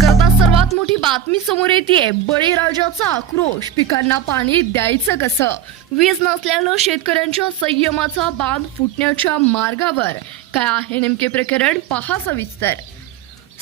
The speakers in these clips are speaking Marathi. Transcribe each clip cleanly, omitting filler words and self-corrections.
करता सर्वात मोठी बातमी समोर येते। बळीराजाचा आक्रोश, पिकांना पाणी द्यायचं कसं? वीज नसल्यानं शेतकऱ्यांच्या संयमाचा बांध फुटण्याच्या मार्गावर। काय आहे नेमके प्रकरण, पहा सविस्तर।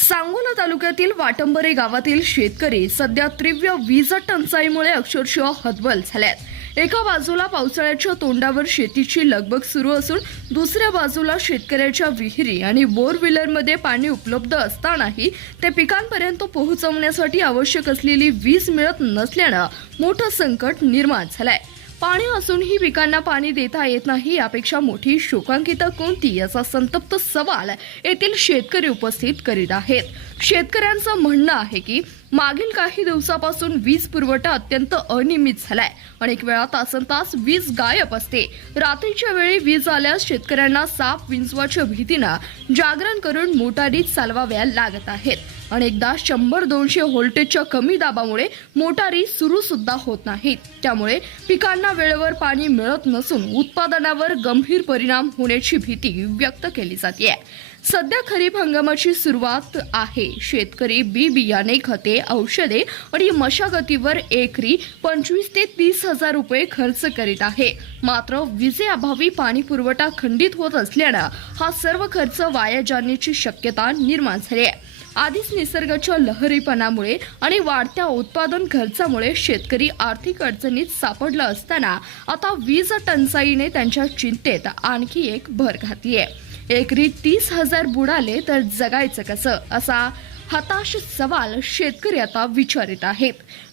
सांगोला तालुक्यातील वाटंबरे गावातील शेतकरी सध्या तीव्र वीज टंचाईमुळे अक्षरशः हतबल झालेत। एका बाजूला पावसाळ्याच्या तोंडावर शेतीची लगबग सुरू असून दुसऱ्या बाजूला शेतकऱ्याच्या विहिरी आणि बोरवेलरमध्ये पाणी उपलब्ध असतानाही ते पिकांपर्यंत पोहोचवण्यासाठी आवश्यक असलेली वीज मिळत नसल्यानं मोठं संकट निर्माण झालंय। पाणी असूनही पिकांना पाणी देता येत नाही, यापेक्षा मोठी शोकांतिका कोणती, याचा संतप्त सवाल येथील शेतकरी उपस्थित करीत आहेत। शेतकऱ्यांचं म्हणणं आहे की मागील काही दिवसापासून वीज पुरवठा अत्यंत अनियमित झालाय। अनेक वेळा तासनतास वीज गायब असते। रात्रीच्या वेळी वीज आल्यास शेतकऱ्यांना साप विंचवाच्या भीतीनं जागरण करून मोटारी चालवाव्या लागत आहेत। अनेकदा 100-200 व्होल्टेजच्या कमी दाबामुळे मोटारी सुरू सुद्धा होत नाहीत। त्यामुळे पिकांना वेळेवर पाणी मिळत नसून उत्पादनावर गंभीर परिणाम होण्याची भीती व्यक्त केली जाते। सध्या खरीप हंगामाची सुरुवात आहे। शेतकरी बियाणे, खते, औषधे आणि मशागतीवर एकरी 25 ते 30 हजार रुपये खर्च करीत आहे। मात्र विजेअभावी पाणी पुरवठा खंडित होत असल्यानं हा सर्व खर्च वाया जाण्याची शक्यता निर्माण झाली आहे। आधीच निसर्गाच्या लहरीपणामुळे आणि वाढत्या उत्पादन खर्चामुळे शेतकरी आर्थिक अडचणीत सापडला असताना आता वीज टंचाईने त्यांच्या चिंतेत आणखी एक भर घातली आहे। एकरी 30 हजार बुडाले तर जगायचं कसं, असा हताश सवाल शेतकरी आता विचारित आहेत।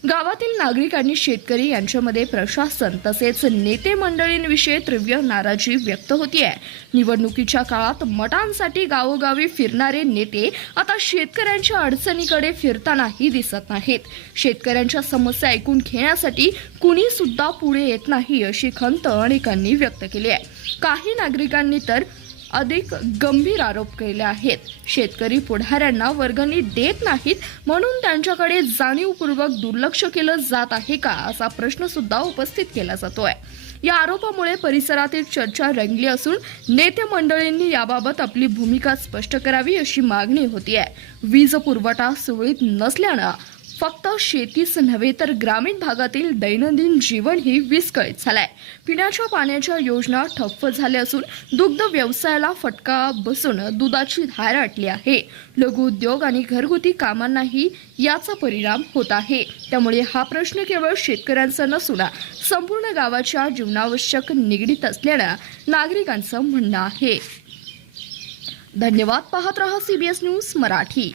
गावातील नागरिकांनी शेतकरी यांच्यामध्ये प्रशासन तसेच नेते मंडळींविषयी तीव्र नाराजी व्यक्त होतीये। निवडणुकीच्या काळात मतांसाठी गावोगावी फिरणारे नेते आता शेतकऱ्यांच्या अडचणीकडे फिरतानाही दिसत नाहीत। शेतकऱ्यांच्या समस्या ऐकून घेण्यासाठी कुणी सुद्धा पुढे येत नाही, अशी खंत अनेकांनी व्यक्त केली आहे। काही नागरिकांनी तर अधिक गंभीर आरोप केले आहेत। शेतकरी पुढाऱ्यांना वर्गणी देत नाहीत म्हणून त्यांच्याकडे जाणीवपूर्वक दुर्लक्ष केलं जात आहे का, असा प्रश्न सुद्धा उपस्थित केला जातोय। या आरोपामुळे परिसरातील चर्चा रंगली असून नेते मंडळींनी याबाबत आपली भूमिका स्पष्ट करावी, अशी मागणी होतीये। वीज पुरवठा सुरळीत नसल्यानं फक्त शेतीच नव्हे तर ग्रामीण भागातील दैनंदिन जीवनही विस्कळीत झालंय। पिण्याच्या पाण्याच्या योजना ठप्प झाल्या असून दुग्ध व्यवसायाला फटका बसून दुधाची धार आटली आहे। लघु उद्योग आणि घरगुती कामांनाही याचा परिणाम होत आहे। त्यामुळे हा प्रश्न केवळ शेतकऱ्यांचा नसून संपूर्ण गावाच्या जीवनावश्यक निगडीत असल्यानं नागरिकांचं म्हणणं आहे। धन्यवाद। पाहत रहा CBS न्यूज मराठी।